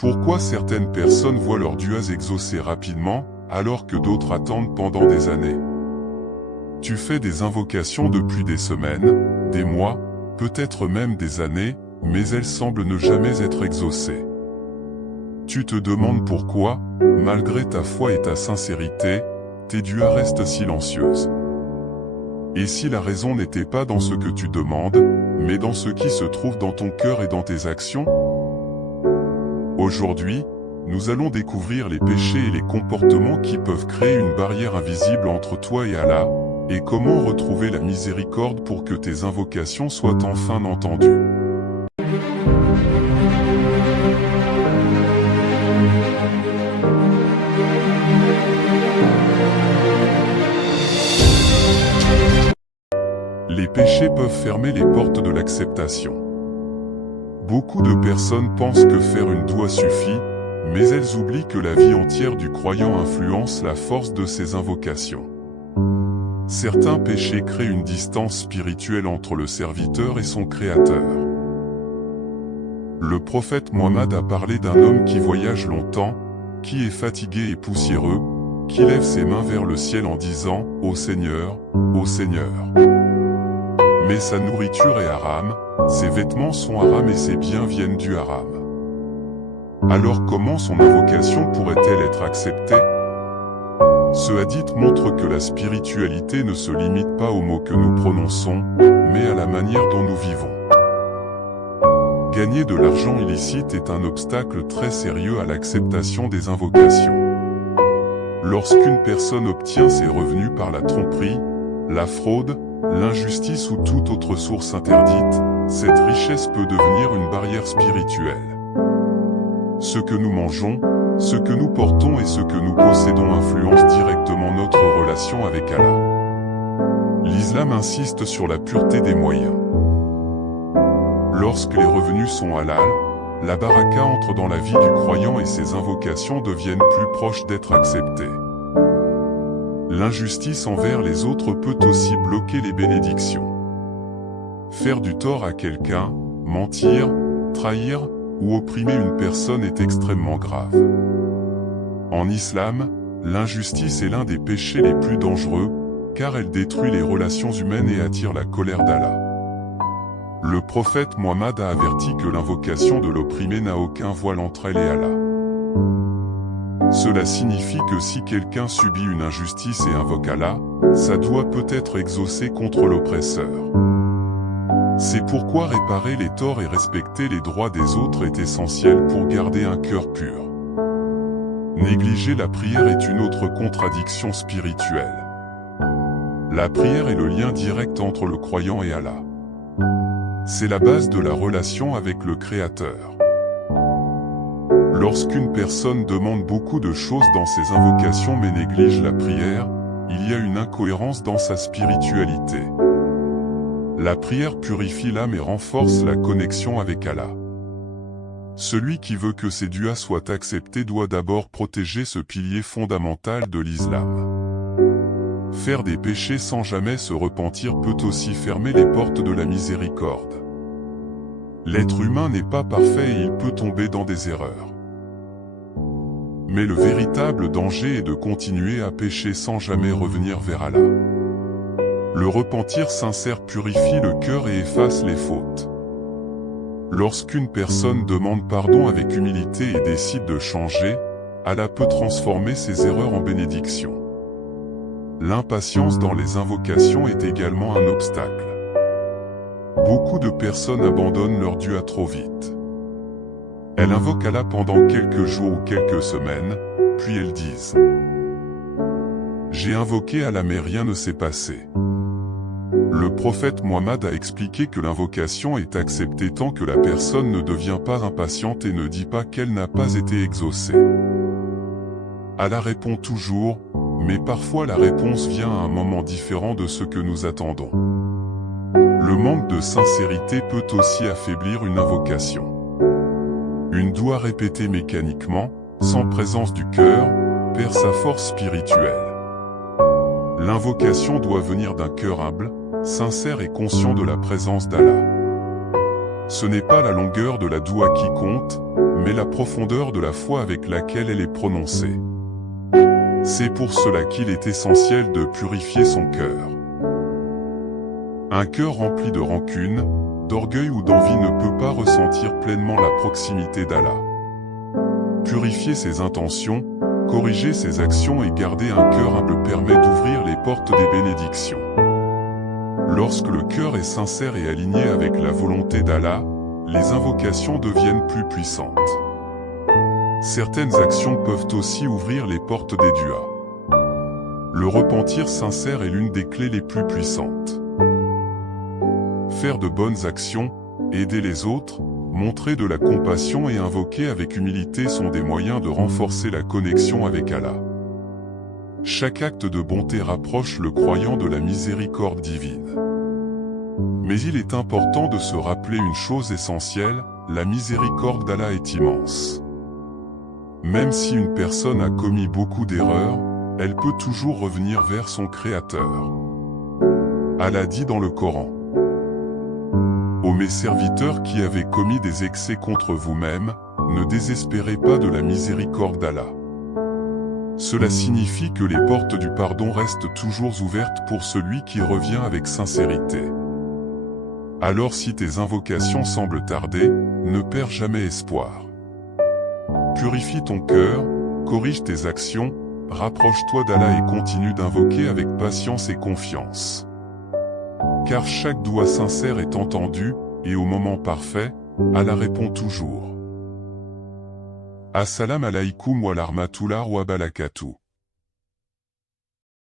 Pourquoi certaines personnes voient leurs duas exaucer rapidement, alors que d'autres attendent pendant des années? Tu fais des invocations depuis des semaines, des mois, peut-être même des années, mais elles semblent ne jamais être exaucées. Tu te demandes pourquoi, malgré ta foi et ta sincérité, tes duas restent silencieuses. Et si la raison n'était pas dans ce que tu demandes, mais dans ce qui se trouve dans ton cœur et dans tes actions? Aujourd'hui, nous allons découvrir les péchés et les comportements qui peuvent créer une barrière invisible entre toi et Allah, et comment retrouver la miséricorde pour que tes invocations soient enfin entendues. Les péchés peuvent fermer les portes de l'acceptation. Beaucoup de personnes pensent que faire une doua suffit, mais elles oublient que la vie entière du croyant influence la force de ses invocations. Certains péchés créent une distance spirituelle entre le serviteur et son créateur. Le prophète Mohammed a parlé d'un homme qui voyage longtemps, qui est fatigué et poussiéreux, qui lève ses mains vers le ciel en disant « Ô Seigneur, ô Seigneur ». Mais sa nourriture est haram, ses vêtements sont haram et ses biens viennent du haram. Alors comment son invocation pourrait-elle être acceptée? Ce hadith montre que la spiritualité ne se limite pas aux mots que nous prononçons, mais à la manière dont nous vivons. Gagner de l'argent illicite est un obstacle très sérieux à l'acceptation des invocations. Lorsqu'une personne obtient ses revenus par la tromperie, la fraude, l'injustice ou toute autre source interdite, cette richesse peut devenir une barrière spirituelle. Ce que nous mangeons, ce que nous portons et ce que nous possédons influencent directement notre relation avec Allah. L'islam insiste sur la pureté des moyens. Lorsque les revenus sont halal, la baraka entre dans la vie du croyant et ses invocations deviennent plus proches d'être acceptées. L'injustice envers les autres peut aussi bloquer les bénédictions. Faire du tort à quelqu'un, mentir, trahir ou opprimer une personne est extrêmement grave. En islam, l'injustice est l'un des péchés les plus dangereux, car elle détruit les relations humaines et attire la colère d'Allah. Le prophète Mohammed a averti que l'invocation de l'opprimé n'a aucun voile entre elle et Allah. Cela signifie que si quelqu'un subit une injustice et invoque Allah, sa doua peut être exaucée contre l'oppresseur. C'est pourquoi réparer les torts et respecter les droits des autres est essentiel pour garder un cœur pur. Négliger la prière est une autre contradiction spirituelle. La prière est le lien direct entre le croyant et Allah. C'est la base de la relation avec le Créateur. Lorsqu'une personne demande beaucoup de choses dans ses invocations mais néglige la prière, il y a une incohérence dans sa spiritualité. La prière purifie l'âme et renforce la connexion avec Allah. Celui qui veut que ses duas soient acceptés doit d'abord protéger ce pilier fondamental de l'islam. Faire des péchés sans jamais se repentir peut aussi fermer les portes de la miséricorde. L'être humain n'est pas parfait et il peut tomber dans des erreurs. Mais le véritable danger est de continuer à pécher sans jamais revenir vers Allah. Le repentir sincère purifie le cœur et efface les fautes. Lorsqu'une personne demande pardon avec humilité et décide de changer, Allah peut transformer ses erreurs en bénédictions. L'impatience dans les invocations est également un obstacle. Beaucoup de personnes abandonnent leur dua trop vite. Elles invoquent Allah pendant quelques jours ou quelques semaines, puis elles disent « J'ai invoqué Allah mais rien ne s'est passé ». Le prophète Mohammed a expliqué que l'invocation est acceptée tant que la personne ne devient pas impatiente et ne dit pas qu'elle n'a pas été exaucée. Allah répond toujours, mais parfois la réponse vient à un moment différent de ce que nous attendons. Le manque de sincérité peut aussi affaiblir une invocation. Une doua répétée mécaniquement, sans présence du cœur, perd sa force spirituelle. L'invocation doit venir d'un cœur humble, sincère et conscient de la présence d'Allah. Ce n'est pas la longueur de la doua qui compte, mais la profondeur de la foi avec laquelle elle est prononcée. C'est pour cela qu'il est essentiel de purifier son cœur. Un cœur rempli de rancune, d'orgueil ou d'envie ne peut pas ressentir pleinement la proximité d'Allah. Purifier ses intentions, corriger ses actions et garder un cœur humble permet d'ouvrir les portes des bénédictions. Lorsque le cœur est sincère et aligné avec la volonté d'Allah, les invocations deviennent plus puissantes. Certaines actions peuvent aussi ouvrir les portes des duas. Le repentir sincère est l'une des clés les plus puissantes. Faire de bonnes actions, aider les autres, montrer de la compassion et invoquer avec humilité sont des moyens de renforcer la connexion avec Allah. Chaque acte de bonté rapproche le croyant de la miséricorde divine. Mais il est important de se rappeler une chose essentielle, la miséricorde d'Allah est immense. Même si une personne a commis beaucoup d'erreurs, elle peut toujours revenir vers son Créateur. Allah dit dans le Coran: Ô mes serviteurs qui avez commis des excès contre vous-mêmes, ne désespérez pas de la miséricorde d'Allah. Cela signifie que les portes du pardon restent toujours ouvertes pour celui qui revient avec sincérité. Alors si tes invocations semblent tarder, ne perds jamais espoir. Purifie ton cœur, corrige tes actions, rapproche-toi d'Allah et continue d'invoquer avec patience et confiance. Car chaque doua sincère est entendue, et au moment parfait, Allah répond toujours. Assalamu alaikum wa rahmatullah wa barakatuh.